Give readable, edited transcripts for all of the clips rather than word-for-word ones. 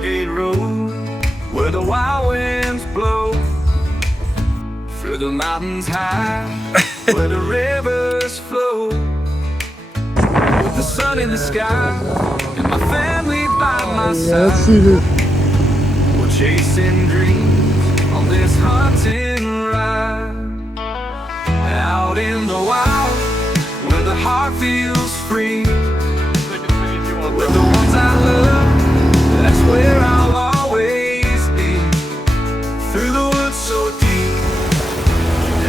rugged road where the wild winds blow through the mountains high, where the rivers flow, with the sun in the sky and my family by my side. We're chasing dreams on this hunting ride, out in the wild where the heart feels free, with the ones I love, that's where I'll always be. Through the woods so deep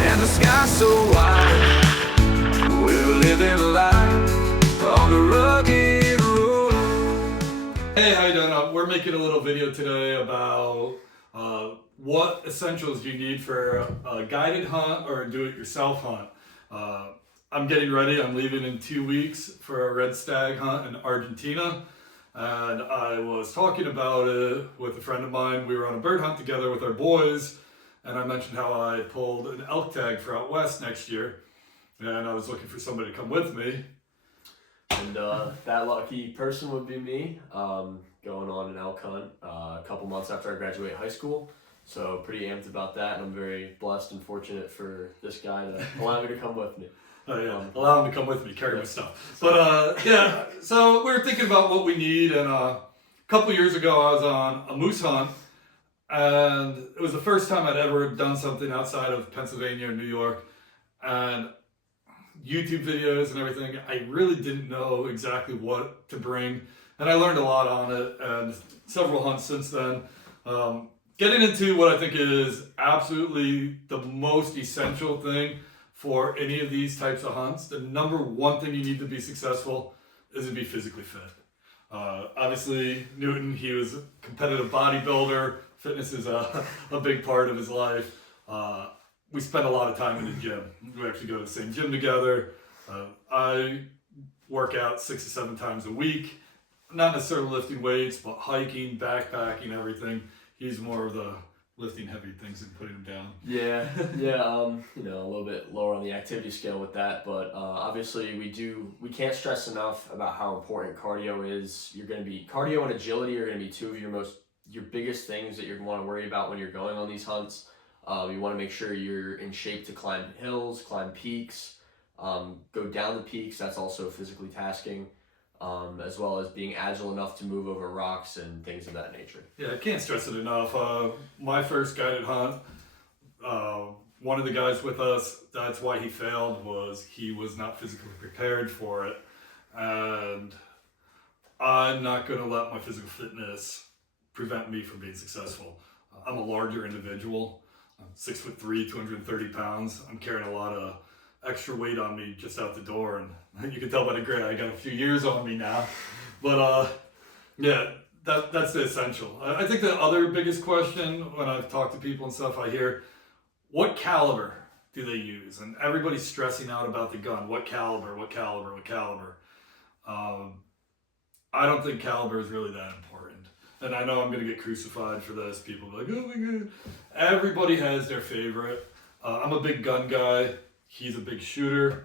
and the sky so wide, we're living life on the rugged road. Hey, how you doing? We're making a little video today about what essentials you need for a guided hunt or a do-it-yourself hunt. I'm getting ready. I'm leaving in 2 weeks for a red stag hunt in Argentina. And I was talking about it with a friend of mine. We were on a bird hunt together with our boys. And I mentioned how I pulled an elk tag for out west next year. And I was looking for somebody to come with me. And that lucky person would be me, going on an elk hunt a couple months after I graduate high school. So pretty amped about that, and I'm very blessed and fortunate for this guy to allow me to come with me. Oh yeah, allow him to come with me, carry my stuff. But yeah, so we were thinking about what we need, and a couple years ago I was on a moose hunt, and it was the first time I'd ever done something outside of Pennsylvania or New York, and YouTube videos and everything, I really didn't know exactly what to bring, and I learned a lot on it, and several hunts since then. Getting into what I think is absolutely the most essential thing for any of these types of hunts, the number one thing you need to be successful is to be physically fit. Obviously, Newton, he was a competitive bodybuilder. Fitness is a big part of his life. We spend a lot of time in the gym. We actually go to the same gym together. I work out 6 to 7 times a week. Not necessarily lifting weights, but hiking, backpacking, everything. He's more of the lifting heavy things and putting them down. Yeah, you know, a little bit lower on the activity scale with that, but obviously we can't stress enough about how important cardio is. Cardio and agility are going to be two of your biggest things that you're going to want to worry about when you're going on these hunts. You want to make sure you're in shape to climb hills, climb peaks, go down the peaks. That's also physically tasking, as well as being agile enough to move over rocks and things of that nature. Yeah, I can't stress it enough. My first guided hunt, one of the guys with us, that's why he failed, was he was not physically prepared for it. And I'm not going to let my physical fitness prevent me from being successful. I'm a larger individual. I'm 6'3", 230 pounds. I'm carrying a lot of extra weight on me just out the door, and you can tell by the gray I got a few years on me now. But yeah, that's the essential. I think the other biggest question when I've talked to people and stuff, I hear, what caliber do they use? And everybody's stressing out about the gun. What caliber? I don't think caliber is really that important. And I know I'm going to get crucified for this. People are like, oh my God. Everybody has their favorite. I'm a big gun guy. He's a big shooter.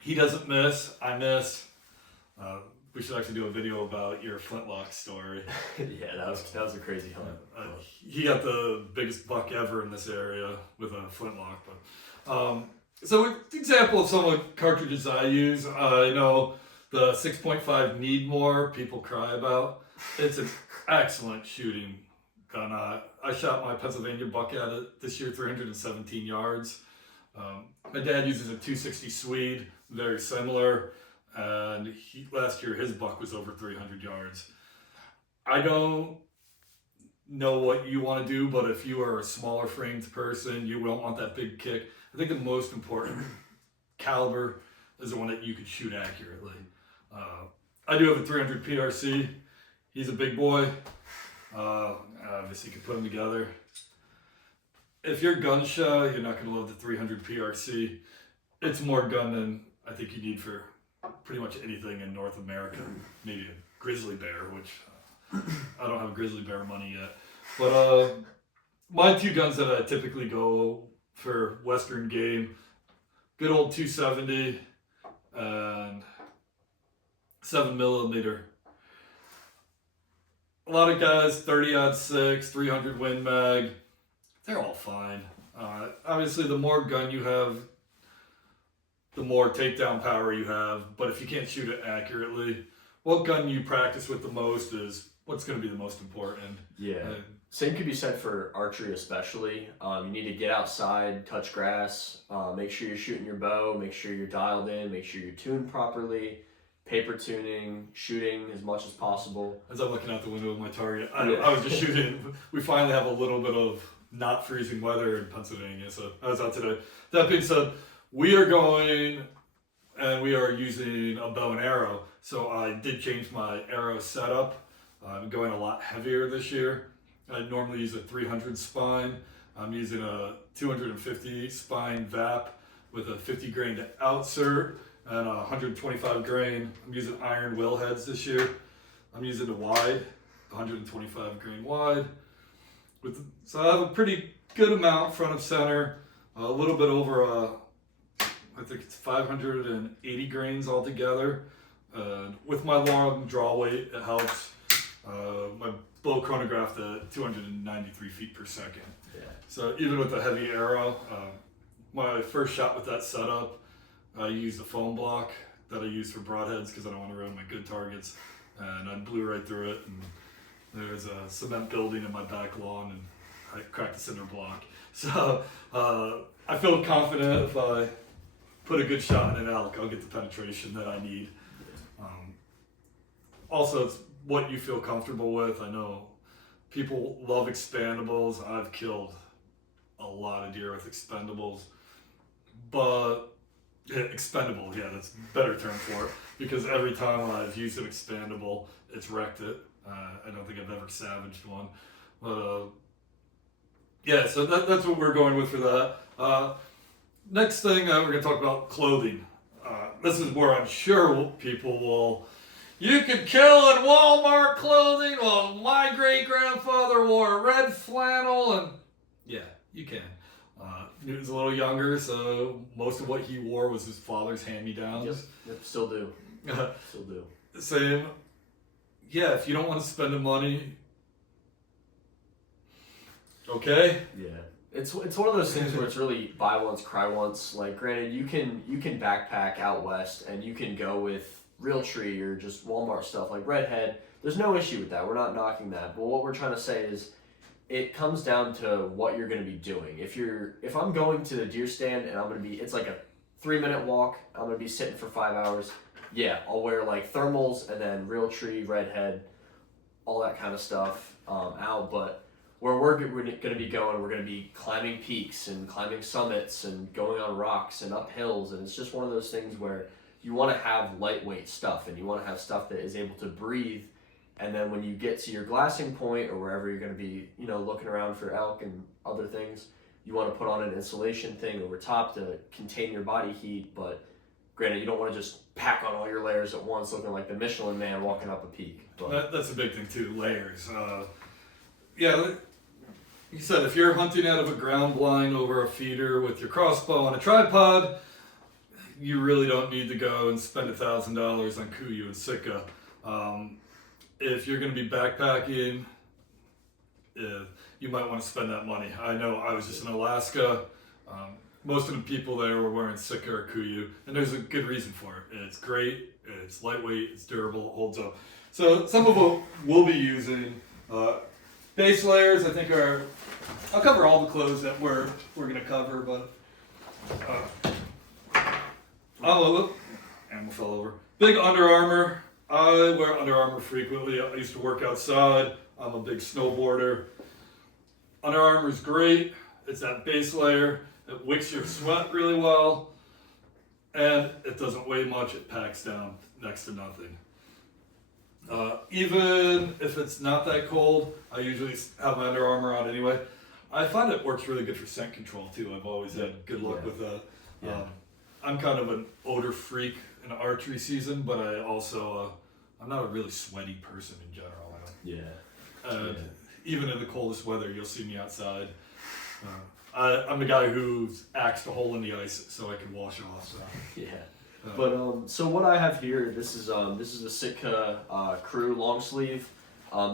He doesn't miss. I miss. We should actually do a video about your flintlock story. Yeah, that was a crazy hunt. He got the biggest buck ever in this area with a flintlock. But so an example of some of the cartridges I use, I know the 6.5 Need More people cry about. It's an excellent shooting gun. I shot my Pennsylvania buck at it this year, 317 yards. My dad uses a 260 Swede, very similar, and last year his buck was over 300 yards. I don't know what you want to do, but if you are a smaller framed person, you don't want that big kick. I think the most important caliber is the one that you can shoot accurately. I do have a 300 PRC. He's a big boy. Obviously, you can put them together. If you're gun shy, you're not going to love the 300 PRC. It's more gun than I think you need for pretty much anything in North America. Maybe a grizzly bear, which I don't have grizzly bear money yet. But my two guns that I typically go for Western game, good old 270 and 7mm. a lot of guys 30-06, 300 Win Mag, they're all fine. Obviously, the more gun you have, the more takedown power you have. But if you can't shoot it accurately, what gun you practice with the most is what's going to be the most important. Yeah. Same could be said for archery, especially. You need to get outside, touch grass, make sure you're shooting your bow, make sure you're dialed in, make sure you're tuned properly, paper tuning, shooting as much as possible. As I'm looking out the window of my target, I was just shooting. We finally have a little bit of not freezing weather in Pennsylvania, so I was out today. That being said, we are going and we are using a bow and arrow. So I did change my arrow setup. I'm going a lot heavier this year. I normally use a 300 spine. I'm using a 250 spine VAP with a 50 grain outsert and a 125 grain. I'm using iron will heads this year. I'm using the wide, 125 grain wide. So I have a pretty good amount front of center, a little bit over I think it's 580 grains altogether. With my long draw weight, it helps. My bow chronographed at 293 feet per second. Yeah. So even with a heavy arrow, my first shot with that setup, I used a foam block that I use for broadheads because I don't want to ruin my good targets. And I blew right through it. And there's a cement building in my back lawn, and I cracked the cinder block. So I feel confident if I put a good shot in an elk, I'll get the penetration that I need. Also, it's what you feel comfortable with. I know people love expandables. I've killed a lot of deer with expendables, but expendable, yeah, that's a better term for it, because every time I've used an expandable, it's wrecked it. I don't think I've ever savaged one, but yeah, so that's what we're going with for that. Next thing, we're going to talk about clothing. This is where I'm sure people will, you could kill in Walmart clothing. Well, my great grandfather wore red flannel, and yeah, you can. He was a little younger, so most of what he wore was his father's hand-me-downs. Yep, still do. Still do. Same. Yeah, if you don't want to spend the money, okay. Yeah. It's one of those things where it's really buy once, cry once. Like, granted, you can backpack out west and you can go with Realtree or just Walmart stuff like Redhead. There's no issue with that. We're not knocking that. But what we're trying to say is, it comes down to what you're going to be doing. If I'm going to the deer stand and it's like a 3-minute walk, I'm going to be sitting for 5 hours. Yeah, I'll wear like thermals and then Realtree, Redhead, all that kind of stuff out. But where we're going to be going, we're going to be climbing peaks and climbing summits and going on rocks and up hills. And it's just one of those things where you want to have lightweight stuff and you want to have stuff that is able to breathe. And then when you get to your glassing point or wherever you're going to be, looking around for elk and other things, you want to put on an insulation thing over top to contain your body heat. But granted, you don't want to just pack on all your layers at once looking like the Michelin Man walking up a peak. But That's a big thing too, layers. Yeah, like you said, if you're hunting out of a ground blind over a feeder with your crossbow on a tripod, you really don't need to go and spend $1,000 on Kuyu and Sitka. If you're going to be backpacking, you might want to spend that money. I know I was just in Alaska. Most of the people there were wearing Sitka or Kuyu, and there's a good reason for it. It's great, it's lightweight, it's durable, it holds up. So some of what we'll be using, base layers, I think I'll cover all the clothes that we're going to cover, but animal fell over. Big Under Armour. I wear Under Armour frequently. I used to work outside. I'm a big snowboarder. Under Armour is great. It's that base layer. It wicks your sweat really well. And it doesn't weigh much. It packs down next to nothing. Even if it's not that cold, I usually have my Under Armour on anyway. I find it works really good for scent control too. I've always had good luck with that. Yeah. I'm kind of an odor freak in archery season, but I also, I'm not a really sweaty person in general. Even in the coldest weather, you'll see me outside. I'm the guy who's axed a hole in the ice so I can wash off. So. Yeah. But so what I have here, this is a Sitka Crew long sleeve.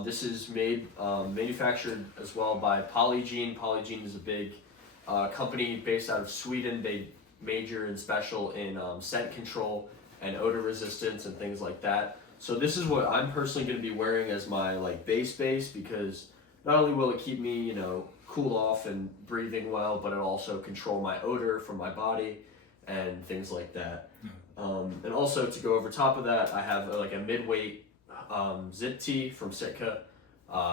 This is manufactured as well by Polygene. Polygene is a big company based out of Sweden. They major and special in scent control and odor resistance and things like that. So this is what I'm personally going to be wearing as my like base because not only will it keep me, you know, cool off and breathing well, but it'll also control my odor from my body and things like that. And also to go over top of that, I have like a mid-weight zip tee from Sitka.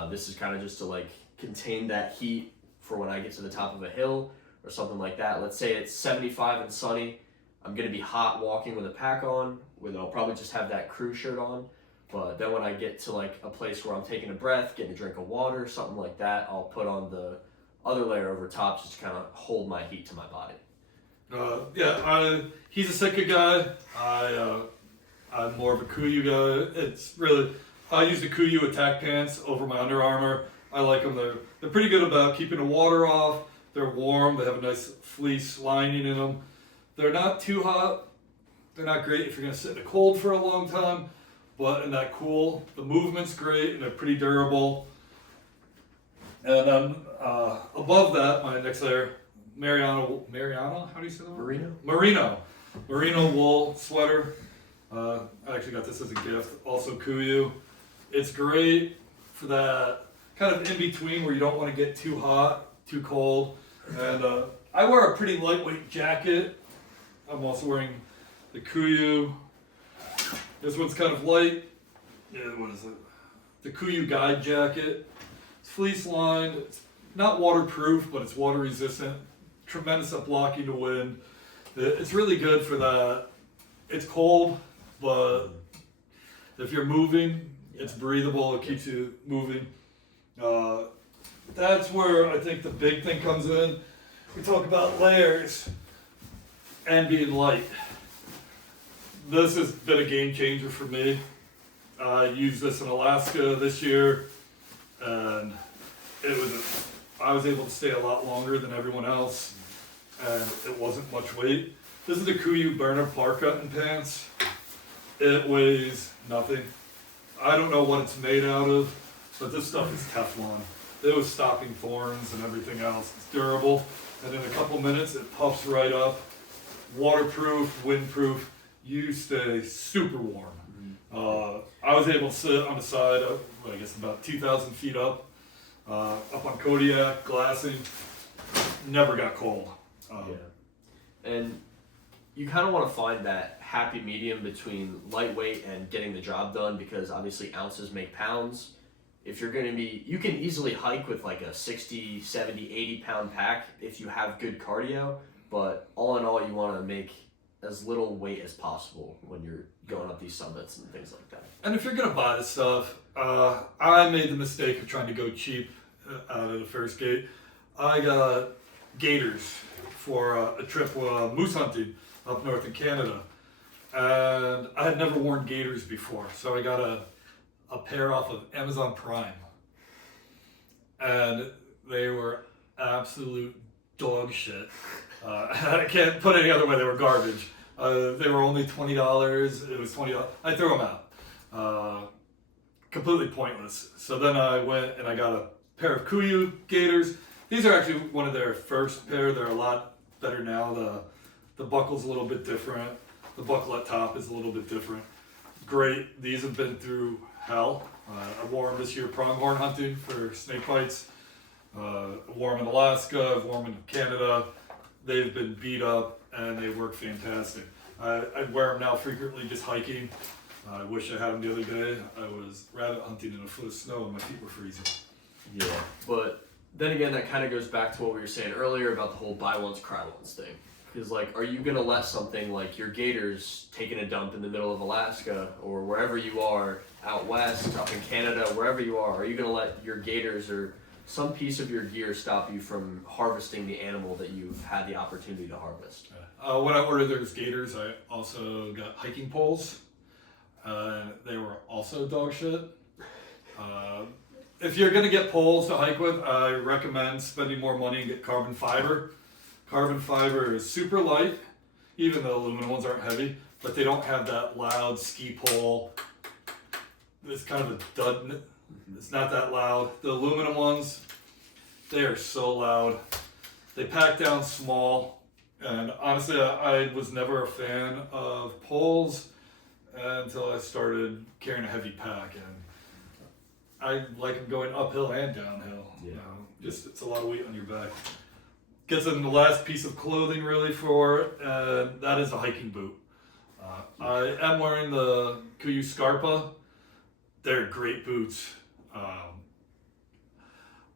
This is kind of just to like contain that heat for when I get to the top of a hill or something like that. Let's say it's 75 and sunny. I'm gonna be hot walking with a pack on, I'll probably just have that crew shirt on. But then when I get to like a place where I'm taking a breath, getting a drink of water, something like that, I'll put on the other layer over top just to kind of hold my heat to my body. He's a Sitka guy. I'm more of a Kuiu guy. It's really, I use the Kuiu attack pants over my Under Armour. I like them. They're pretty good about keeping the water off. They're warm. They have a nice fleece lining in them. They're not too hot. They're not great if you're going to sit in the cold for a long time, but in that cool, the movement's great and they're pretty durable. And then above that, my next layer, Mariano, how do you say that? Merino wool sweater. I actually got this as a gift. Also Kuiu. It's great for that kind of in between where you don't want to get too hot, too cold. And I wear a pretty lightweight jacket. I'm also wearing the Kuiu. This one's kind of light. Yeah, what is it? The Kuiu guide jacket. It's fleece lined. It's not waterproof, but it's water resistant. Tremendous at blocking the wind. It's really good for that. It's cold, but if you're moving, it's breathable. It keeps you moving. That's where I think the big thing comes in. We talk about layers and being light. This has been a game changer for me. I used this in Alaska this year, and I was able to stay a lot longer than everyone else, and it wasn't much weight. This is the Kuiu Burner parka and pants. It weighs nothing. I don't know what it's made out of, but this stuff is Teflon. It was stopping thorns and everything else. It's durable, and in a couple minutes it puffs right up. Waterproof, windproof. You stay super warm. I was able to sit on the side of, I guess, about 2,000 feet up on Kodiak, glassing. Never got cold. And you kind of want to find that happy medium between lightweight and getting the job done, because obviously ounces make pounds. If you're going to be, you can easily hike with like a 60, 70, 80 pound pack if you have good cardio, but all in all, you want to make as little weight as possible when you're going up these summits and things like that. And if you're going to buy this stuff, I made the mistake of trying to go cheap out of the first gate. I got gaiters for a trip moose hunting up north in Canada. And I had never worn gaiters before, so I got a pair off of Amazon Prime. And they were absolute dog shit. I can't put it any other way, they were garbage. They were only $20, it was $20. I threw them out. Completely pointless. So then I went and I got a pair of Kuiu gaiters. These are actually one of their first pair. They're a lot better now. The buckle's a little bit different. The buckle at top is a little bit different. Great. These have been through hell. I wore them this year pronghorn hunting for snake bites. I wore them in Alaska. I've worn them in Canada. They've been beat up and they work fantastic. I wear them now frequently just hiking. I wish I had them the other day. I was rabbit hunting in a foot of snow and my feet were freezing. Yeah, but then again, that kind of goes back to what we were saying earlier about the whole buy once, cry once thing. Because, like, are you going to let something like your gaiters taking a dump in the middle of Alaska or wherever you are, out west, up in Canada, wherever you are you going to let your gaiters or some piece of your gear stop you from harvesting the animal that you've had the opportunity to harvest? When I ordered those gaiters, I also got hiking poles. They were also dog shit. If you're going to get poles to hike with, I recommend spending more money and get carbon fiber. Carbon fiber is super light, even though aluminum ones aren't heavy, but they don't have that loud ski pole. It's kind of a dud It's not that loud. The aluminum ones, they are so loud. They pack down small, and honestly, I was never a fan of poles until I started carrying a heavy pack, and I like them going uphill and downhill. Yeah. Just it's a lot of weight on your back. Gets in the last piece of clothing really for it, and that is a hiking boot. I am wearing the Kuiu Scarpa. They're great boots.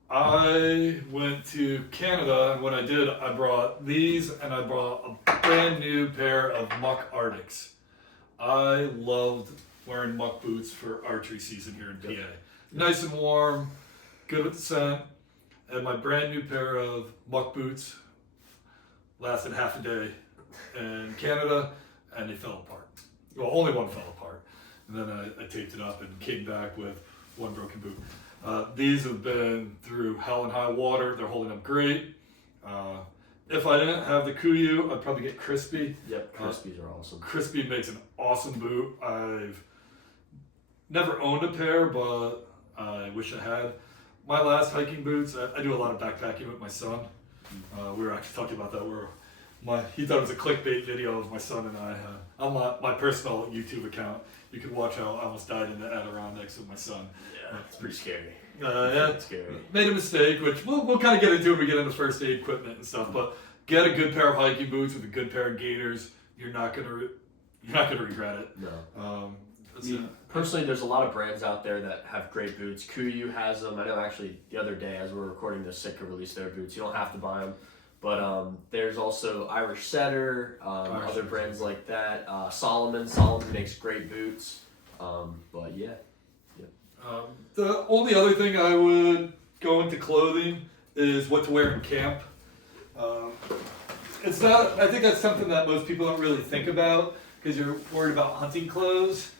I went to Canada, and when I did, I brought these, and I brought a brand new pair of Muck Arctics. I loved wearing muck boots for archery season here in PA. Nice and warm, good with the scent, and my brand new pair of muck boots lasted half a day in Canada, and they fell apart. Well, only one fell apart, and then I taped it up and came back with one broken boot. These have been through hell and high water. They're holding up great. If I didn't have the Kuiu, I'd probably get Crispy. Yep, Crispies are awesome. Crispy makes an awesome boot. I've never owned a pair, but I wish I had. My last hiking boots, I do a lot of backpacking with my son. We were actually talking about that where he thought it was a clickbait video of my son and I on my personal YouTube account. You can watch how I almost died in the Adirondacks with my son. Yeah, it's pretty scary. Yeah, It's scary. made a mistake, which we'll kind of get into when we get into first aid equipment and stuff. But get a good pair of hiking boots with a good pair of gaiters. You're not gonna regret it. No. Personally, there's a lot of brands out there that have great boots. Kuiu has them. I know actually the other day as we were recording this, Sitka released their boots. You don't have to buy them. But there's also Irish Setter, other brands like that. Solomon makes great boots. But yeah. The only other thing I would go into clothing is what to wear in camp. It's not. I think that's something that most people don't really think about because you're worried about hunting clothes.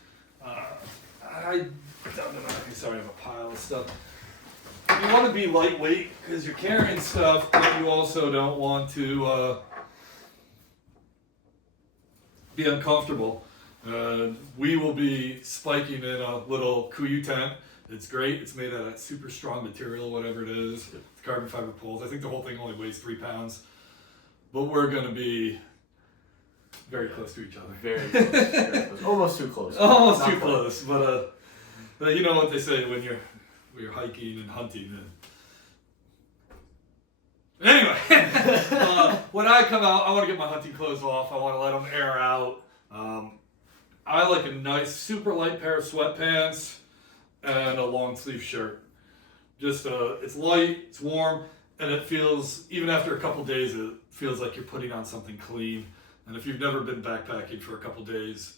I don't know. Sorry, I have a pile of stuff. You want to be lightweight because you're carrying stuff, but you also don't want to be uncomfortable. We will be spiking in a little Kuiu tent. It's great. It's made out of super strong material, whatever it is. It's carbon fiber poles. I think the whole thing only weighs 3 pounds. But we're going to be very close to each other. Very close. Very close. Almost too close. Almost Not too quite. close. But you know what they say when you're hiking and hunting. Anyway, when I come out, I want to get my hunting clothes off. I want to let them air out. I like a nice, super light pair of sweatpants and a long sleeve shirt. Just it's light, it's warm, and it feels, even after a couple days, it feels like you're putting on something clean. And if you've never been backpacking for a couple days,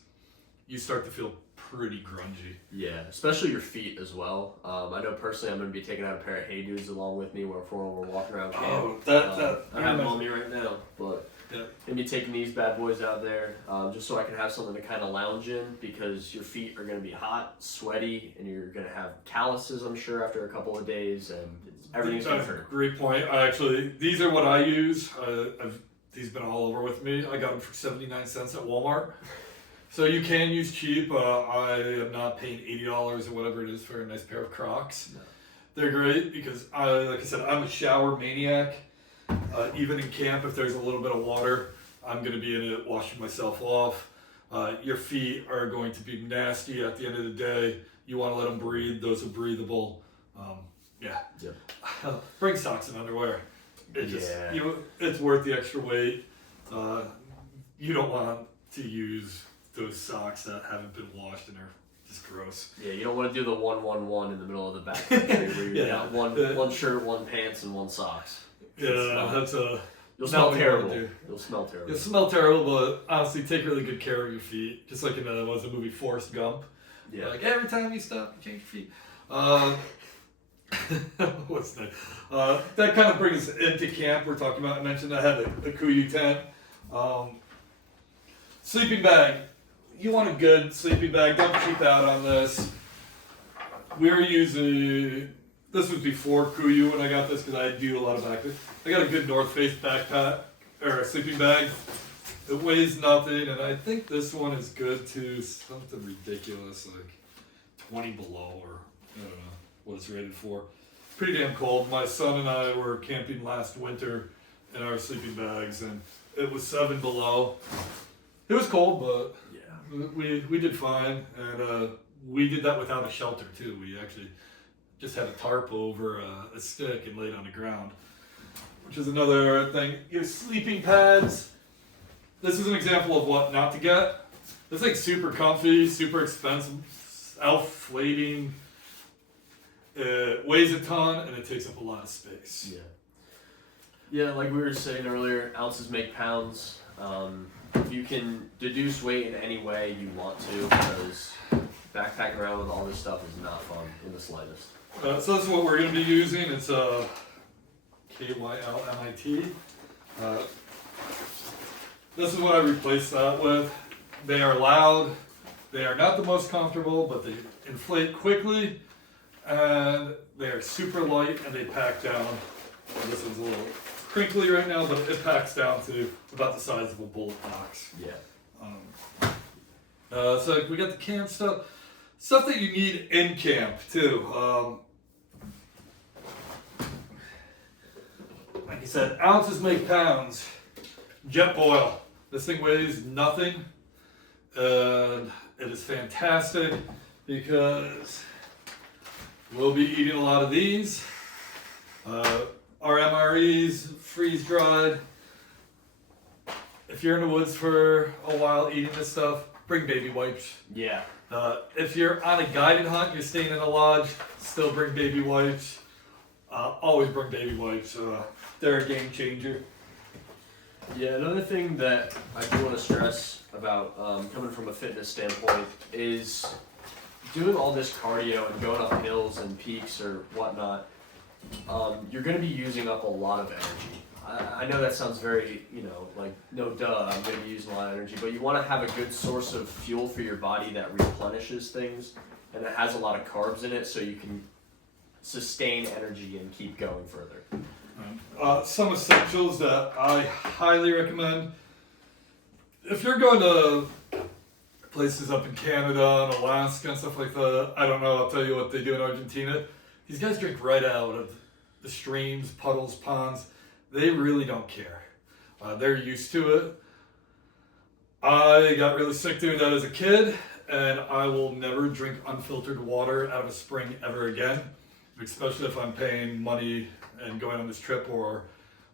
you start to feel pretty grungy. Yeah, especially your feet as well. I know personally I'm going to be taking out a pair of Hey Dudes along with me when we're walking around camp. Oh, that I have them on me right now, but yeah. going to be taking these bad boys out there just so I can have something to kind of lounge in because your feet are going to be hot, sweaty, and you're going to have calluses, I'm sure, after a couple of days, and everything's going to hurt. Great point. These are what I use. These have been all over with me. I got them for 79 cents at Walmart. So you can use cheap. I am not paying $80 or whatever it is for a nice pair of Crocs. No. They're great because, like I said, I'm a shower maniac. Even in camp, if there's a little bit of water, I'm going to be in it washing myself off. Your feet are going to be nasty at the end of the day. You want to let them breathe. Those are breathable. Yep. Bring socks and underwear. It's worth the extra weight. You don't want to use those socks that haven't been washed and are just gross. Yeah, you don't want to do the 1-1-1 in the middle of the backcountry where you got one shirt, one pants, and one socks. You'll smell terrible. You'll smell terrible. You'll smell terrible, but honestly, take really good care of your feet. Just like in the movie Forrest Gump. Yeah. Like every time you stop, you change your feet. What's that? That kind of brings us into camp. We're talking about. I mentioned I had a Kuiu tent. Sleeping bag. You want a good sleeping bag. Don't cheap out on this. We're using. This was before Kuiu when I got this because I do a lot of backpacking. I got a good North Face backpack or a sleeping bag. It weighs nothing, and I think this one is good to something ridiculous like 20 below or I don't know. was rated for. Pretty damn cold. My son and I were camping last winter in our sleeping bags, and it was 7 below. It was cold, but Yeah. we did fine, and we did that without a shelter too. We actually just had a tarp over a stick and laid on the ground, which is another thing. Your sleeping pads. This is an example of what not to get. This thing's super comfy, super expensive, self-inflating. It weighs a ton and it takes up a lot of space. Yeah. Yeah, like we were saying earlier, ounces make pounds. You can deduce weight in any way you want to, because backpacking around with all this stuff is not fun in the slightest. So this is what we're going to be using. It's a KYLMIT. This is what I replaced that with. They are loud. They are not the most comfortable, but they inflate quickly, and they are super light, and they pack down. This one's a little crinkly right now, but it packs down to about the size of a bullet box. Yeah. So we got the camp stuff that you need in camp too. Like I said, ounces make pounds. Jet boil. This thing weighs nothing, and it is fantastic because we'll be eating a lot of these. Our MREs, freeze dried. If you're in the woods for a while eating this stuff, bring baby wipes. Yeah. If you're on a guided hunt, you're staying in a lodge, still bring baby wipes. Always bring baby wipes. They're a game changer. Yeah, another thing that I do want to stress about coming from a fitness standpoint is doing all this cardio and going up hills and peaks or whatnot. You're going to be using up a lot of energy. I know that sounds very, like, no duh, I'm going to be using a lot of energy, but you want to have a good source of fuel for your body that replenishes things and that has a lot of carbs in it so you can sustain energy and keep going further. Some essentials that I highly recommend. If you're going to places up in Canada and Alaska and stuff like that, I don't know, I'll tell you what they do in Argentina. These guys drink right out of the streams, puddles, ponds. They really don't care. They're used to it. I got really sick doing that as a kid, and I will never drink unfiltered water out of a spring ever again, especially if I'm paying money and going on this trip, or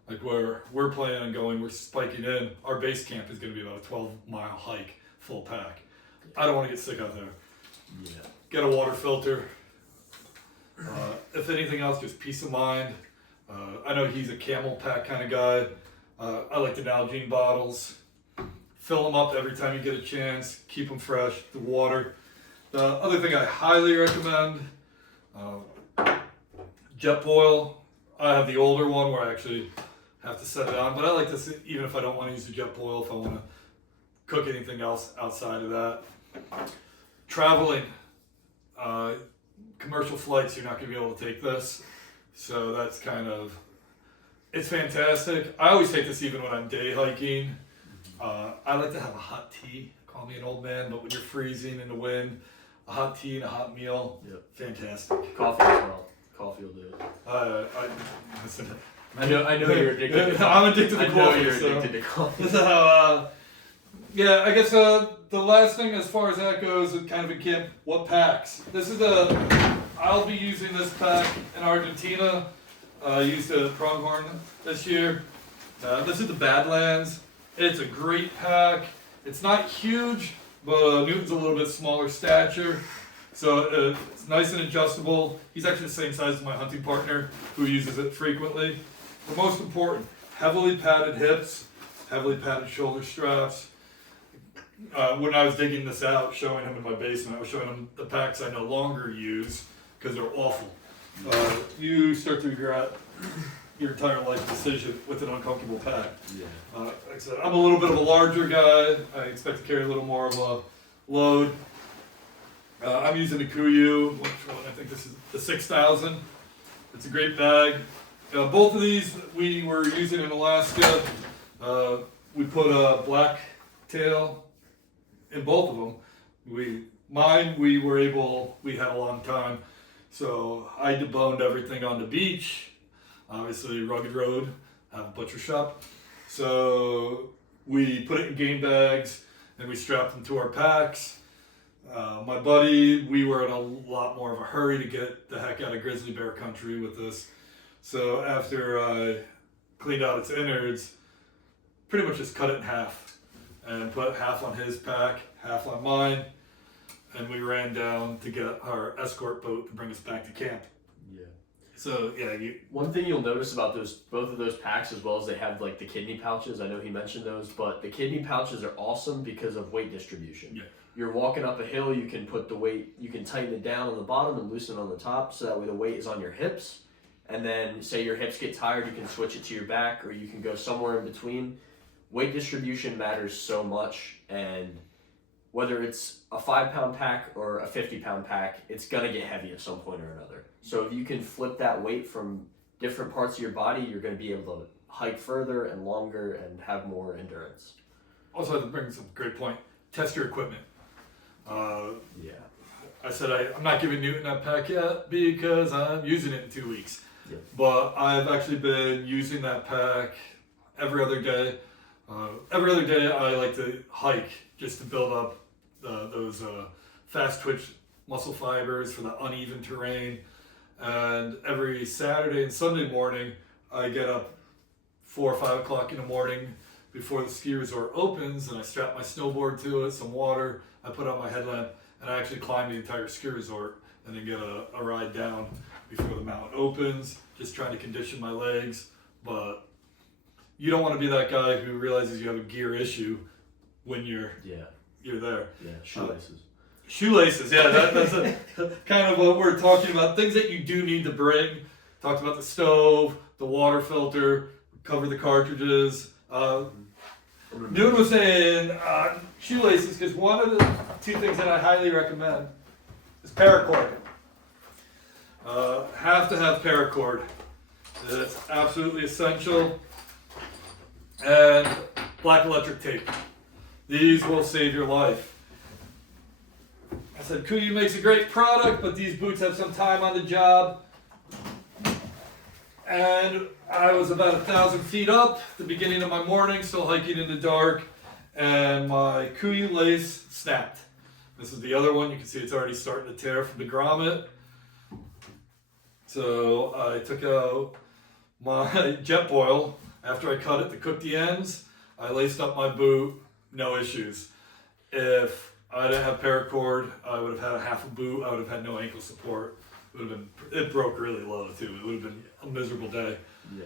like where we're planning on going, we're spiking in. Our base camp is going to be about a 12-mile hike, full pack. I don't want to get sick out there. Yeah. Get a water filter. If anything else, just peace of mind. I know he's a camel pack kind of guy. I like the Nalgene bottles. Fill them up every time you get a chance. Keep them fresh. The water. The other thing I highly recommend, jet boil. I have the older one where I actually have to set it on, but I like this even if I don't want to use the jet boil, if I want to cook anything else outside of that. Traveling. Commercial flights, you're not going to be able to take this. So that's it's fantastic. I always take this even when I'm day hiking. I like to have a hot tea. Call me an old man, but when you're freezing in the wind, a hot tea and a hot meal, Yep. Fantastic. Coffee as well. Coffee will do it. I know you're addicted to coffee. I'm addicted to I coffee. know you're addicted to coffee. So, yeah, I guess the last thing as far as that goes, kind of a camp, what packs? I'll be using this pack in Argentina. I used a Pronghorn this year. This is the Badlands. It's a great pack. It's not huge, but Newton's a little bit smaller stature. So it's nice and adjustable. He's actually the same size as my hunting partner who uses it frequently. But most important, heavily padded hips, heavily padded shoulder straps. When I was digging this out, showing him in my basement, I was showing him the packs I no longer use because they're awful. You start to regret your entire life decision with an uncomfortable pack. Yeah. Like I said, I'm a little bit of a larger guy. I expect to carry a little more of a load. I'm using the Kuyu, which one? I think this is the 6000. It's a great bag. Both of these we were using in Alaska. We put a black tail in both of them. We had a long time So I deboned everything on the beach. Obviously, rugged road, have a butcher shop. So we put it in game bags and we strapped them to our packs. My buddy, we were in a lot more of a hurry to get the heck out of grizzly bear country with this. So after I cleaned out its innards, pretty much just cut it in half and put half on his pack, half on mine, and we ran down to get our escort boat to bring us back to camp. Yeah. So yeah, One thing you'll notice about both of those packs, as well as they have like the kidney pouches. I know he mentioned those, but the kidney pouches are awesome because of weight distribution. Yeah. You're walking up a hill, you can put the weight, you can tighten it down on the bottom and loosen it on the top, so that way the weight is on your hips. And then say your hips get tired, you can switch it to your back, or you can go somewhere in between. Weight distribution matters so much, and whether it's a 5-pound pack or a 50-pound pack, it's gonna get heavy at some point or another. So if you can flip that weight from different parts of your body, you're gonna be able to hike further and longer and have more endurance. also that brings up a great point. Test your equipment. Yeah. I said I'm not giving Newton that pack yet because I'm using it in 2 weeks. Yeah. But I've actually been using that pack every other day. Every other day I like to hike just to build up those fast twitch muscle fibers for the uneven terrain. And every Saturday and Sunday morning I get up 4 or 5 o'clock in the morning before the ski resort opens, and I strap my snowboard to it, some water, I put on my headlamp, and I actually climb the entire ski resort and then get a ride down before the mountain opens, just trying to condition my legs. But you don't want to be that guy who realizes you have a gear issue when you're there. Yeah, shoelaces. Shoelaces, yeah, that's kind of what we're talking about. Things that you do need to bring. Talked about the stove, the water filter, cover the cartridges. Newton was saying shoelaces because one of the 2 things that I highly recommend is paracord. Have to have paracord. It's absolutely essential. And black electric tape. These will save your life. I said, Kuyu makes a great product, but these boots have some time on the job. And I was about 1,000 feet up the beginning of my morning, still hiking in the dark, and my Kuyu lace snapped. This is the other one. You can see it's already starting to tear from the grommet. So I took out my jet boil after I cut it to cook the ends. I laced up my boot, no issues. If I didn't have paracord, I would have had a half a boot. I would have had no ankle support. It broke really low too. It would have been a miserable day. Yeah.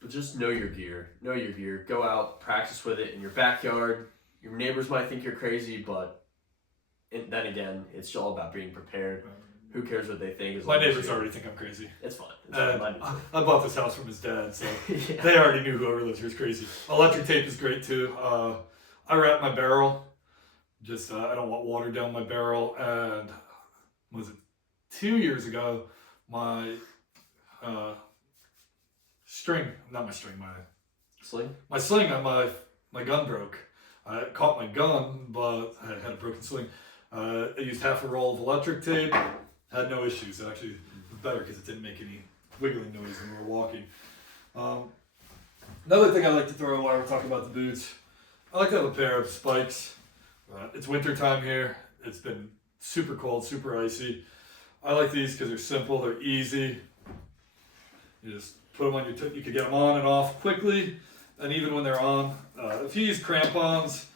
But just know your gear. Know your gear. Go out, practice with it in your backyard. Your neighbors might think you're crazy, but then again, it's all about being prepared. Who cares what they think? My neighbors already think I'm crazy. It's fine. It's fine. I bought this house from his dad, so Yeah. they already knew whoever lives here is crazy. Electric tape is great too. I wrap my barrel. Just I don't want water down my barrel. And was it 2 years ago? My Sling? my sling on my gun broke. I caught my gun, but I had a broken sling. I used half a roll of electric tape. Had no issues. It actually was better because it didn't make any wiggling noise when we were walking. Another thing I like to throw while we're talking about the boots, I like to have a pair of spikes. It's winter time here. It's been super cold, super icy. I like these because they're simple, they're easy. You just put them on your you can get them on and off quickly, and even when they're on, if you use crampons,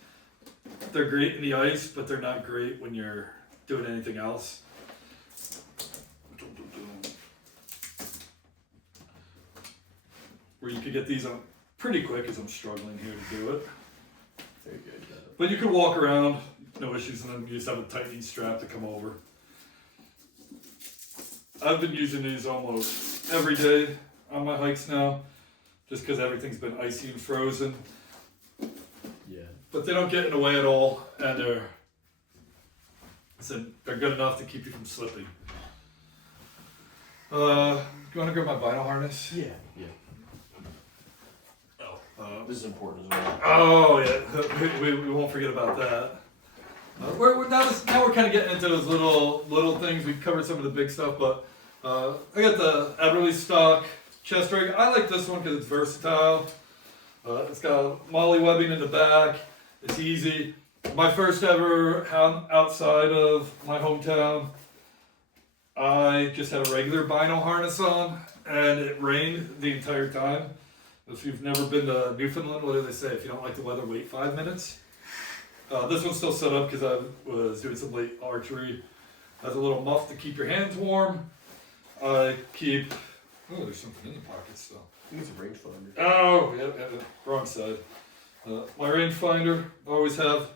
they're great in the ice, but they're not great when you're doing anything else. Where you could get these on pretty quick, as I'm struggling here to do it. Very good. But you can walk around, no issues, and then you just have a tightening strap to come over. I've been using these almost every day on my hikes now, just because everything's been icy and frozen. Yeah. But they don't get in the way at all, and they're good enough to keep you from slipping. You want to grab my vinyl harness? Yeah. Yeah. This is important as well. Oh yeah, we won't forget about that. Now we're kind of getting into those little things. We covered some of the big stuff, but I got the Everly stock chest rig. I like this one because it's versatile. It's got molly webbing in the back. It's easy. My first ever hunt outside of my hometown, I just had a regular bino harness on, and it rained the entire time. If you've never been to Newfoundland, what do they say? If you don't like the weather, wait 5 minutes. This one's still set up because I was doing some late archery. Has a little muff to keep your hands warm. I keep. Oh, there's something in the pocket still. I think it's a rangefinder. Oh, yeah, wrong side. My rangefinder, always have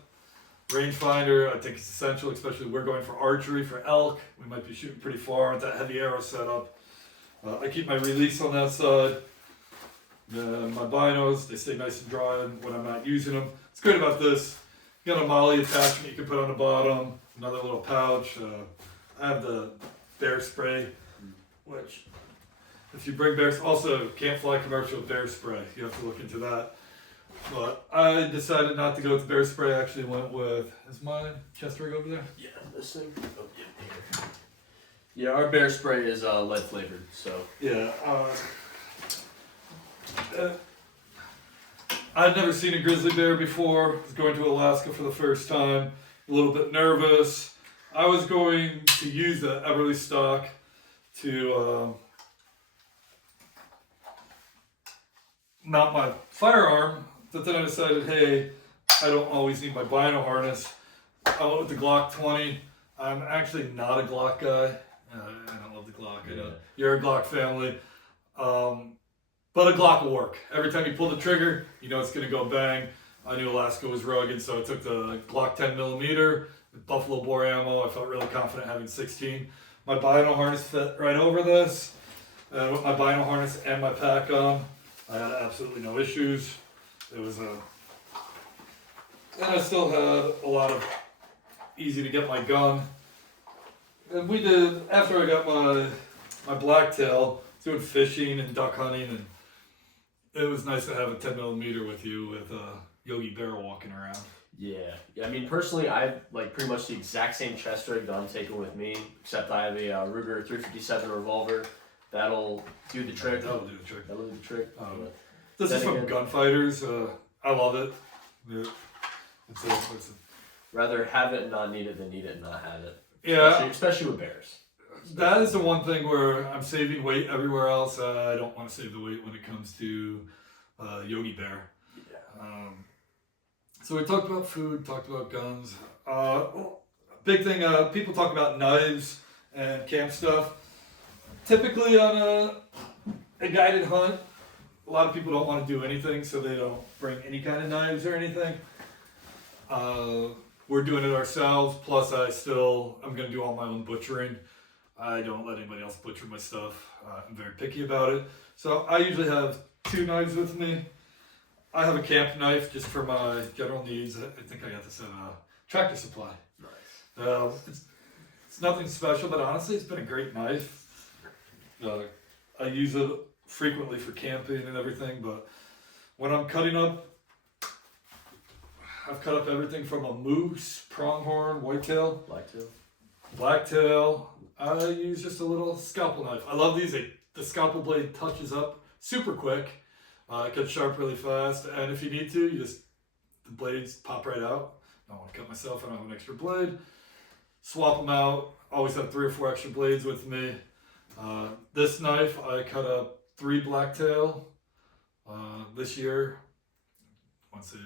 rangefinder. I think it's essential, especially we're going for archery for elk. We might be shooting pretty far with that heavy arrow setup. I keep my release on that side. My binos, they stay nice and dry when I'm not using them. It's great about this. You got a molly attachment you can put on the bottom, another little pouch. I have the bear spray, which if you bring bears, also can't fly commercial with bear spray. You have to look into that. But I decided not to go with bear spray. I actually went with, is my chest rig over there? Yeah, this thing. Oh, yeah, here. Yeah, our bear spray is lead flavored, so. Yeah. I'd never seen a grizzly bear before. I was going to Alaska for the first time. A little bit nervous. I was going to use the Everly stock to mount my firearm, but then I decided, hey, I don't always need my bino harness. I went with the Glock 20. I'm actually not a Glock guy. I don't love the Glock. I know you're a Glock family. But a Glock will work. Every time you pull the trigger, you know it's going to go bang. I knew Alaska was rugged, so I took the Glock 10mm with buffalo bore ammo. I felt really confident having 16. My bino harness fit right over this. And with my bino harness and my pack on, I had absolutely no issues. It was and I still had a lot of easy to get my gun. And we did, after I got my blacktail, doing fishing and duck hunting, and it was nice to have a 10mm with you with Yogi Bear walking around. Yeah, I mean, personally, I have like pretty much the exact same chest rig that I'm taking with me, except I have a Ruger 357 revolver. That'll do the trick. That'll do the trick. That'll do the trick. This is from Gunfighters. I love it. It's Rather have it and not need it than need it and not have it. Yeah. Especially with bears. That is the one thing where I'm saving weight everywhere else. I don't want to save the weight when it comes to Yogi Bear. Yeah. So we talked about food, talked about guns. Big thing, people talk about knives and camp stuff. Typically on a guided hunt, a lot of people don't want to do anything, so they don't bring any kind of knives or anything. We're doing it ourselves, plus I'm going to do all my own butchering. I don't let anybody else butcher my stuff. I'm very picky about it. So I usually have 2 knives with me. I have a camp knife just for my general needs. I think I got this at Tractor Supply. Nice. It's nothing special, but honestly, it's been a great knife. I use it frequently for camping and everything, but when I'm cutting up, I've cut up everything from a moose, pronghorn, whitetail, blacktail. I use just a little scalpel knife. I love these. The scalpel blade touches up super quick. It gets sharp really fast, and if you need to, the blades pop right out. I don't want to cut myself. I don't have an extra blade. Swap them out. Always have 3 or 4 extra blades with me. This knife, I cut up 3 blacktail this year. Let's see,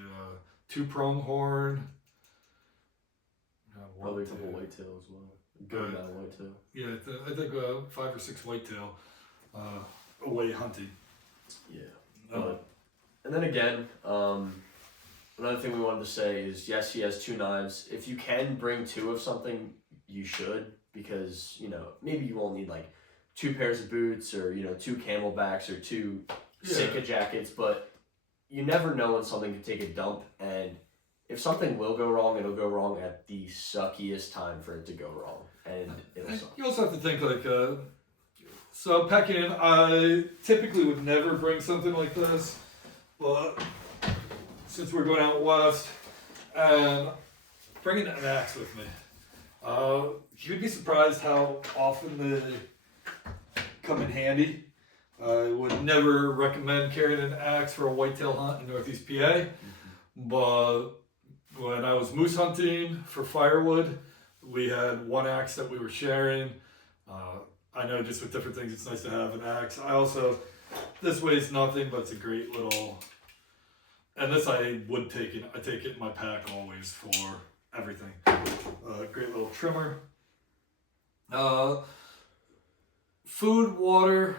2 pronghorn. Probably a couple whitetail as well. Good amount of whitetail. Yeah, I think 5 or 6 whitetail away hunting. Yeah. And then again, another thing we wanted to say is, yes, he has 2 knives. If you can bring 2 of something, you should, because, maybe you won't need like 2 pairs of boots or, 2 camelbacks or 2 Sitka jackets, but you never know when something could take a dump, and if something will go wrong, it'll go wrong at the suckiest time for it to go wrong, and it'll suck. You also have to think so packing in, I typically would never bring something like this, but since we're going out west, and bringing an axe with me. You'd be surprised how often they come in handy. I would never recommend carrying an axe for a whitetail hunt in Northeast PA, but when I was moose hunting for firewood, we had one axe that we were sharing. I know just with different things, it's nice to have an axe. I also, this weighs nothing, but it's a great little, and this I would take it. I take it in my pack always for everything. Great little trimmer. Food, water.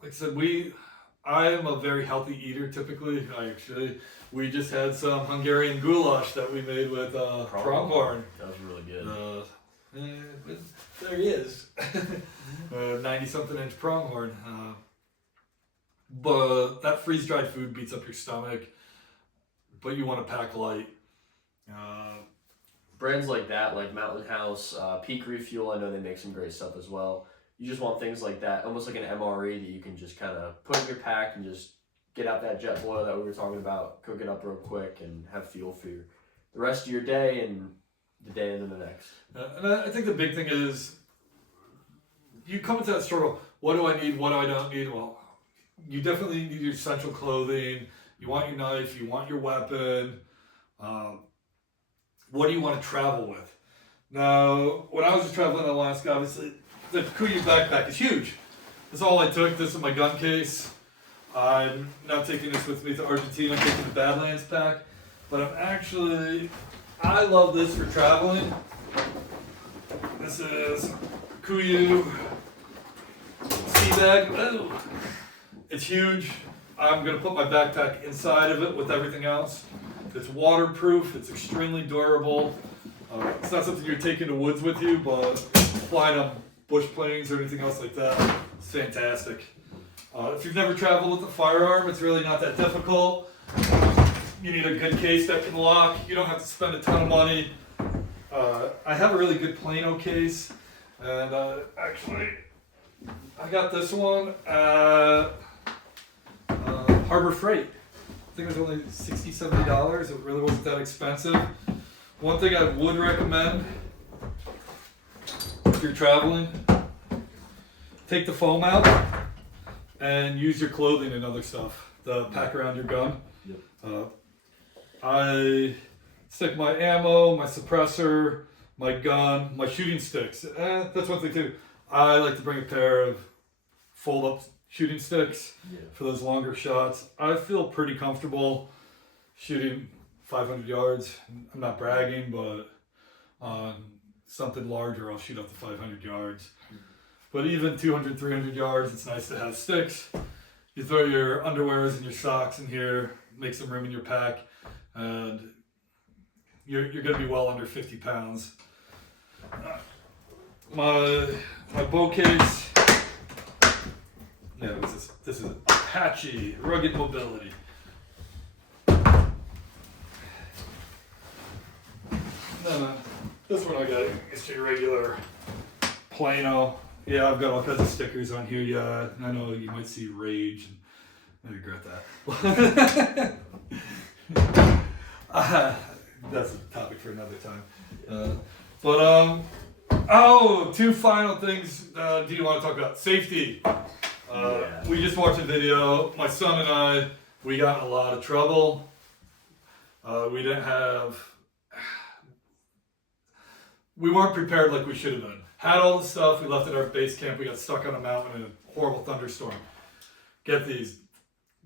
Like I said, I am a very healthy eater typically. We just had some Hungarian goulash that we made with pronghorn. That was really good. There he is. 90-something inch pronghorn. But that freeze-dried food beats up your stomach, but you want to pack light. Brands like that, like Mountain House, Peak Refuel, I know they make some great stuff as well. You just want things like that, almost like an MRE that you can just kind of put in your pack and just get out that jet boil that we were talking about, cook it up real quick, and have fuel for the rest of your day and the day into the next. And I think the big thing is, you come into that struggle, what do I need, what do I don't need? Well, you definitely need your essential clothing, you want your knife, you want your weapon. What do you want to travel with? Now, when I was just traveling in Alaska, obviously, the Kuyu backpack is huge. That's all I took. This is my gun case. I'm not taking this with me to Argentina. I'm taking the Badlands pack. But I love this for traveling. This is Kuyu sea bag. Oh, it's huge. I'm going to put my backpack inside of it with everything else. It's waterproof. It's extremely durable. It's not something you're taking to woods with you, but flying on bush planes or anything else like that, it's fantastic. If you've never traveled with a firearm, it's really not that difficult. You need a good case that can lock. You don't have to spend a ton of money. I have a really good Plano case, and actually, I got this one at Harbor Freight. I think it was only $60, $70. It really wasn't that expensive. One thing I would recommend if you're traveling, take the foam out and use your clothing and other stuff to pack around your gun. Yep. I stick my ammo, my suppressor, my gun, my shooting sticks. That's one thing too. I like to bring a pair of fold-up shooting sticks for those longer shots. I feel pretty comfortable shooting 500 yards. I'm not bragging, but on something larger, I'll shoot up to 500 yards. But even 200, 300 yards, it's nice to have sticks. You throw your underwears and your socks in here, make some room in your pack, and you're going to be well under 50 pounds. My bow case. Yeah, this is Apache Rugged Mobility. No, this one I got is your regular Plano. Yeah, I've got all kinds of stickers on here. Yeah, I know you might see Rage, and I regret that. That's a topic for another time. Two final things. Do you want to talk about safety? We just watched a video. My son and I, we got in a lot of trouble. We weren't prepared like we should have been. Had all the stuff, we left at our base camp, we got stuck on a mountain in a horrible thunderstorm. Get these.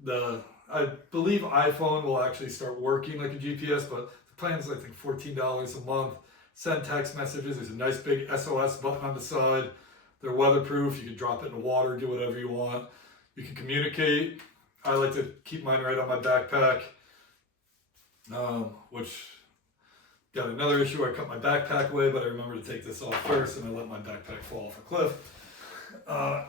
I believe iPhone will actually start working like a GPS, but the plan is I think $14 a month. Send text messages, there's a nice big SOS button on the side. They're weatherproof, you can drop it in the water, do whatever you want. You can communicate. I like to keep mine right on my backpack, which got another issue. I cut my backpack away, but I remember to take this off first, and I let my backpack fall off a cliff. I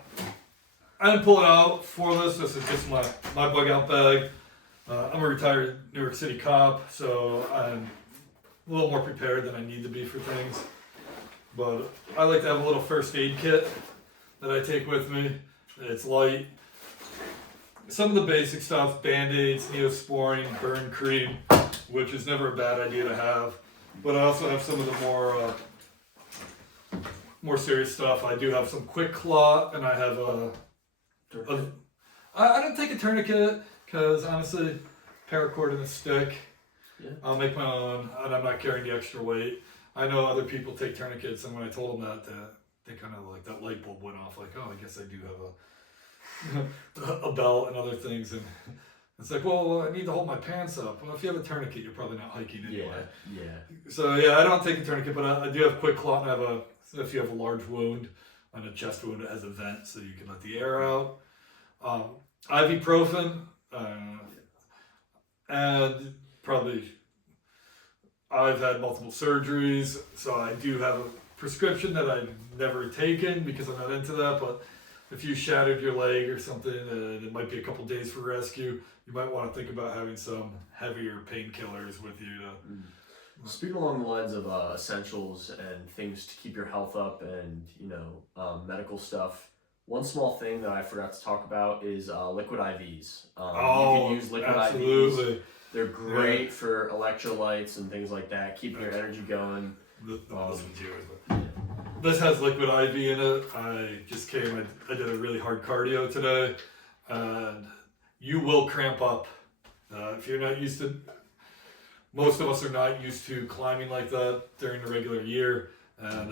didn't pull it out for this. This is just my bug out bag. I'm a retired New York City cop, so I'm a little more prepared than I need to be for things. But I like to have a little first aid kit that I take with me. It's light. Some of the basic stuff, Band-Aids, Neosporin, burn cream, which is never a bad idea to have. But I also have some of the more serious stuff. I do have some quick clot, and I have I don't take a tourniquet because honestly, paracord and a stick. Yeah. I'll make my own, and I'm not carrying the extra weight. I know other people take tourniquets, and when I told them that, they kind of like that light bulb went off. Like, oh, I guess I do have a belt and other things, and it's like, well, I need to hold my pants up. Well, if you have a tourniquet, you're probably not hiking anyway. Yeah. So yeah, I don't take a tourniquet, but I do have quick clot, and if you have a large wound, on a chest wound, it has a vent so you can let the air out. Ibuprofen, and probably I've had multiple surgeries, so I do have a prescription that I've never taken because I'm not into that. But if you shattered your leg or something, and it might be a couple days for rescue, you might want to think about having some heavier painkillers with you to. Speaking along the lines of essentials and things to keep your health up, and medical stuff. One small thing that I forgot to talk about is liquid IVs. You can use liquid absolutely. IVs. They're great for electrolytes and things like that, keeping your energy going. This has liquid IV in it. I did a really hard cardio today, and you will cramp up. If you're not used to, most of us are not used to climbing like that during the regular year, and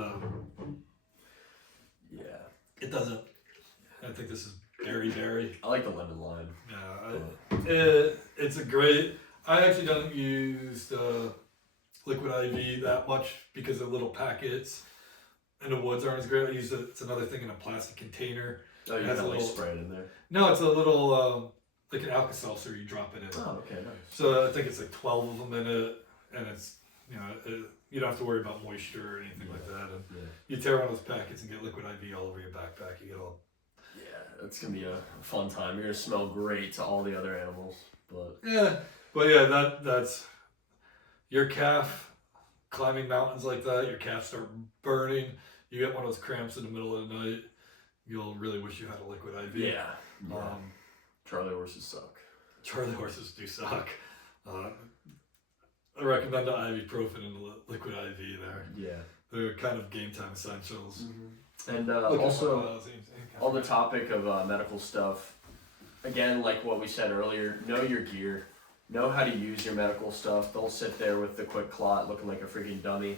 it doesn't. I think this is berry. I like the lemon lime. Yeah, it's a great. I actually don't use liquid IV that much because the little packets in the woods aren't as great. I use it's another thing in a plastic container. Oh, you can like spray it in there? No, it's a little like an Alka-Seltzer. You drop it in. Oh, okay, nice. So I think it's like 12 of them in it, and it's you don't have to worry about moisture or anything like that. And you tear one of those packets and get liquid IV all over your backpack. You get all. Yeah, it's gonna be a fun time. You're gonna smell great to all the other animals, but that's your calf climbing mountains like that. Your calves start burning. You get one of those cramps in the middle of the night. You'll really wish you had a liquid IV. Yeah. Charlie horses suck. Charlie horses do suck. I recommend the ibuprofen and the liquid IV there. Yeah. They're kind of game time essentials. Mm-hmm. And also, on the topic of medical stuff, again, like what we said earlier, know your gear. Know how to use your medical stuff. Don't sit there with the quick clot looking like a freaking dummy.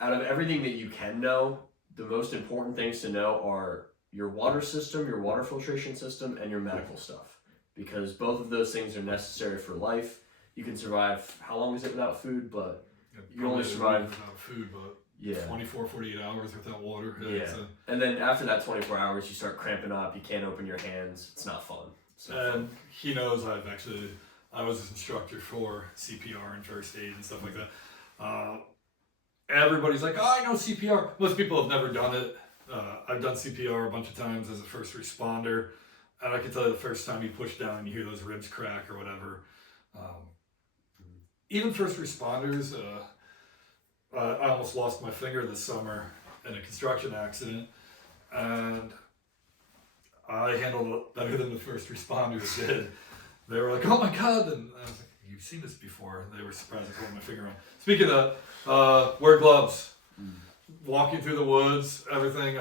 Out of everything that you can know, the most important things to know are your water system, your water filtration system, and your medical stuff. Because both of those things are necessary for life. You can survive, how long is it without food? But you only survive without food, but 24, 48 hours without water. And then after that 24 hours, you start cramping up. You can't open your hands. It's not fun. And he knows I was his instructor for CPR and first aid and stuff like that. Everybody's like, oh, I know CPR. Most people have never done it. I've done CPR a bunch of times as a first responder, and I can tell you the first time you push down and you hear those ribs crack or whatever. Even first responders, I almost lost my finger this summer in a construction accident, and I handled it better than the first responders did. They were like, oh my God. And I was like, you've seen this before. They were surprised I pulled my finger on. Speaking of that, wear gloves. Walking through the woods, everything.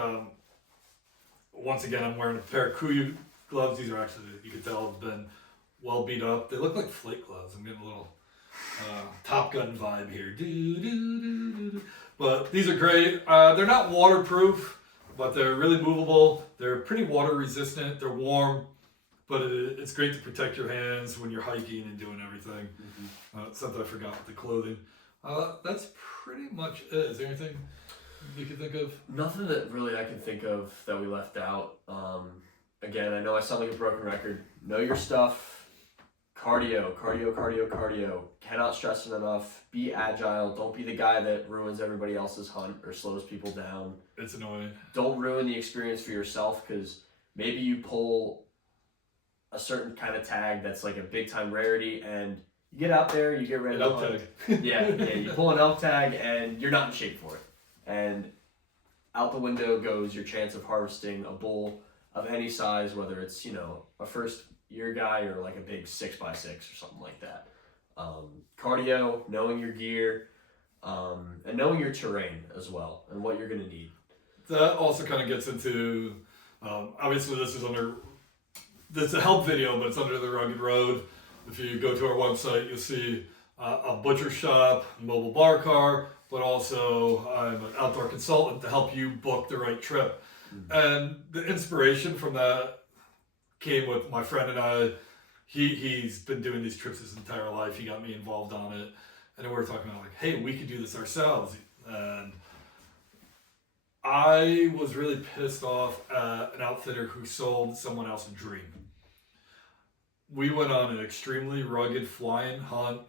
Once again, I'm wearing a pair of Kuyu gloves. These are actually, you can tell, have been well beat up. They look like flake gloves. I'm getting a little Top Gun vibe here. But these are great. They're not waterproof, but they're really movable. They're pretty water resistant. They're warm, but it's great to protect your hands when you're hiking and doing everything. Something I forgot with the clothing. That's pretty much it. Is there anything you can think of? Nothing that really I can think of that we left out. Again, I know I sound like a broken record. Know your stuff. Cardio. Cannot stress it enough. Be agile. Don't be the guy that ruins everybody else's hunt or slows people down. It's annoying. Don't ruin the experience for yourself, because maybe you pull a certain kind of tag that's like a big time rarity, and you get out there, you get ready to hunt. You pull an elk tag and you're not in shape for it. And out the window goes your chance of harvesting a bull of any size, whether it's, a first year guy or like a big 6x6 or something like that. Cardio, knowing your gear, and knowing your terrain as well and what you're going to need. That also kind of gets into, obviously this is a help video, but it's under the rugged road. If you go to our website, you'll see a butcher shop, mobile bar car, but also I'm an outdoor consultant to help you book the right trip. And the inspiration from that came with my friend and I. He's been doing these trips his entire life. He got me involved on it. And then we were talking about like, hey, we could do this ourselves. And I was really pissed off at an outfitter who sold someone else a dream. We went on an extremely rugged flying hunt,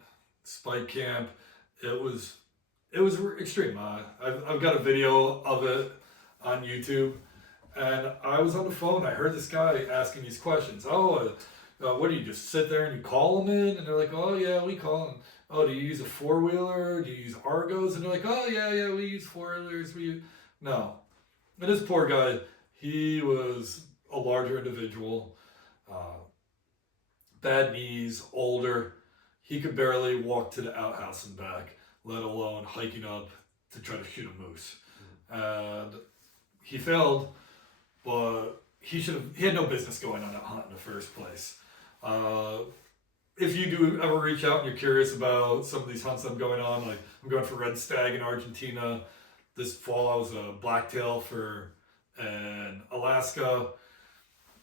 spike camp. It was extreme. I've got a video of it on YouTube, and I was on the phone. I heard this guy asking these questions. What do you just sit there and you call them in? And they're like, oh yeah, we call them. Oh, do you use a 4-wheeler? Do you use Argos? And they're like, oh yeah, we use 4-wheelers. No. And this poor guy, he was a larger individual, bad knees, older. He could barely walk to the outhouse and back, let alone hiking up to try to shoot a moose. And he failed, but he had no business going on that hunt in the first place. If you do ever reach out and you're curious about some of these hunts I'm going on, like I'm going for red stag in Argentina. This fall I was a blacktail in Alaska.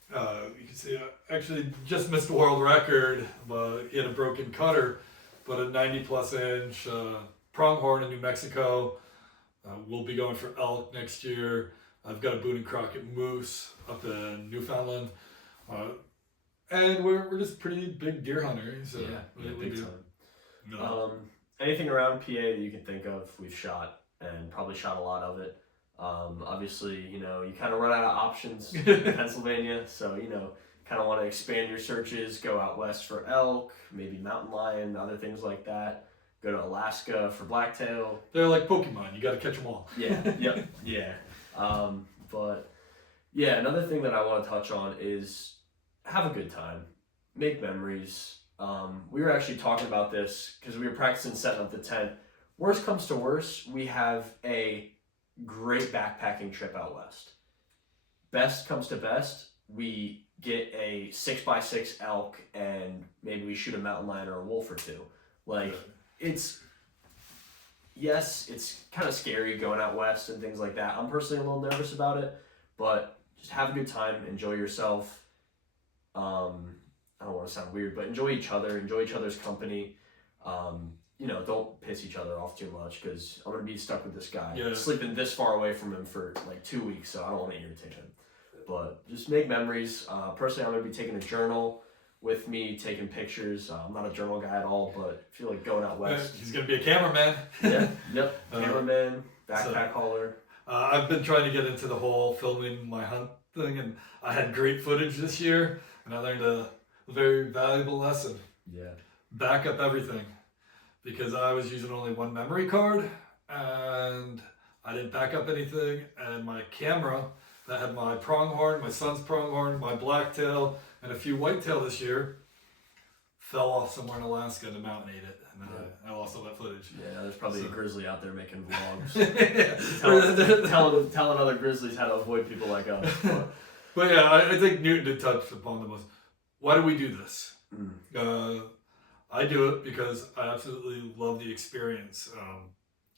You can see I actually just missed the world record, but he had a broken cutter, but a 90+ inch pronghorn in New Mexico. We'll be going for elk next year. I've got a Boone and Crockett moose up in Newfoundland. And we're just pretty big deer hunters. Big time. No. Anything around PA that you can think of, we've shot, and probably shot a lot of it. Obviously, you kind of run out of options in Pennsylvania, so, kind of want to expand your searches, go out west for elk, maybe mountain lion, other things like that. Go to Alaska for blacktail. They're like Pokemon, you got to catch them all. Yeah. But yeah, another thing that I want to touch on is have a good time, make memories. We were actually talking about this because we were practicing setting up the tent. Worst comes to worst, we have a great backpacking trip out west. Best comes to best, we get a 6x6 elk and maybe we shoot a mountain lion or a wolf or two. It's kind of scary going out west and things like that. I'm personally a little nervous about it, but just have a good time, enjoy yourself. I don't want to sound weird, but enjoy each other, enjoy each other's company. Don't piss each other off too much because I'm going to be stuck with this guy, sleeping this far away from him for like 2 weeks, so I don't want to irritate him. But just make memories. Personally, I'm going to be taking a journal with me, taking pictures. I'm not a journal guy at all, but I feel like going out west. He's going to be a cameraman. Cameraman, backpack hauler. I've been trying to get into the whole filming my hunt thing, and I had great footage this year, and I learned a very valuable lesson. Yeah. Back up everything. Because I was using only one memory card, and I didn't back up anything, and my camera that had my pronghorn, my son's pronghorn, my blacktail, and a few whitetail this year fell off somewhere in Alaska and the mountain ate it, and I lost all that footage. Yeah, there's probably a grizzly out there making vlogs, telling other grizzlies how to avoid people like us. But yeah, I think Newton did touch upon the most. Why do we do this? I do it because I absolutely love the experience.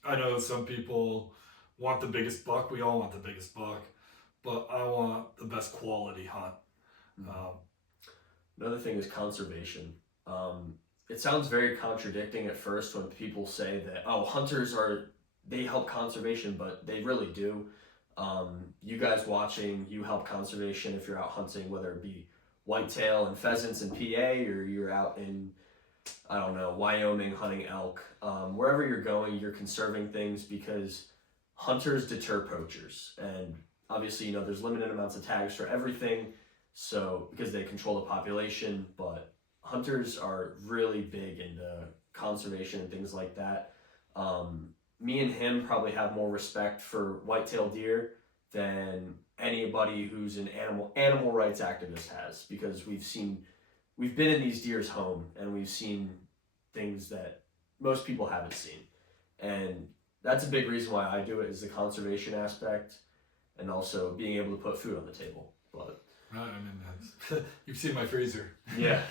I know some people want the biggest buck. We all want the biggest buck, but I want the best quality hunt. Another thing is conservation. It sounds very contradicting at first when people say that, hunters they help conservation, but they really do. You guys watching, you help conservation if you're out hunting, whether it be whitetail and pheasants in PA or you're out in, Wyoming hunting elk. Wherever you're going, you're conserving things because hunters deter poachers. And obviously, there's limited amounts of tags for everything, so because they control the population, but hunters are really big into conservation and things like that. Me and him probably have more respect for whitetail deer than anybody who's an animal rights activist has, because we've been in these deer's home and we've seen things that most people haven't seen. And that's a big reason why I do it, is the conservation aspect and also being able to put food on the table. But I mean, you've seen my freezer. yeah,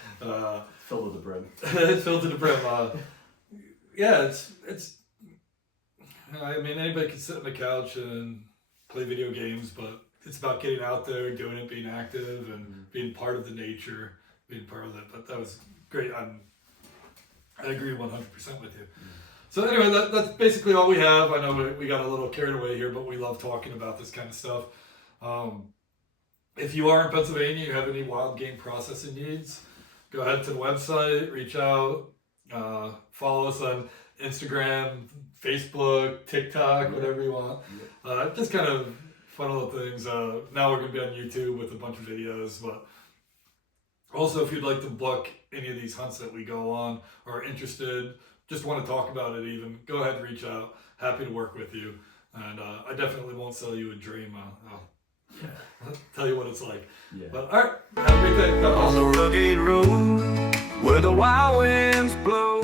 filled to the brim. It's filled to the brim. Yeah, it's. I mean, anybody can sit on the couch and play video games, but it's about getting out there, doing it, being active, and being part of the nature, being part of it. But that was great. I agree 100% with you. So anyway, that's basically all we have. I know we got a little carried away here, but we love talking about this kind of stuff. If you are in Pennsylvania, you have any wild game processing needs, go ahead to the website, reach out, follow us on Instagram, Facebook, TikTok, whatever you want. Just kind of fun little things. Now we're going to be on YouTube with a bunch of videos, but also if you'd like to book any of these hunts that we go on or are interested, just want to talk about it even, go ahead and reach out. Happy to work with you. And I definitely won't sell you a dream. I'll tell you what it's like. Yeah. But all right, have a great day. God bless. On the rugged road where the wild winds blow,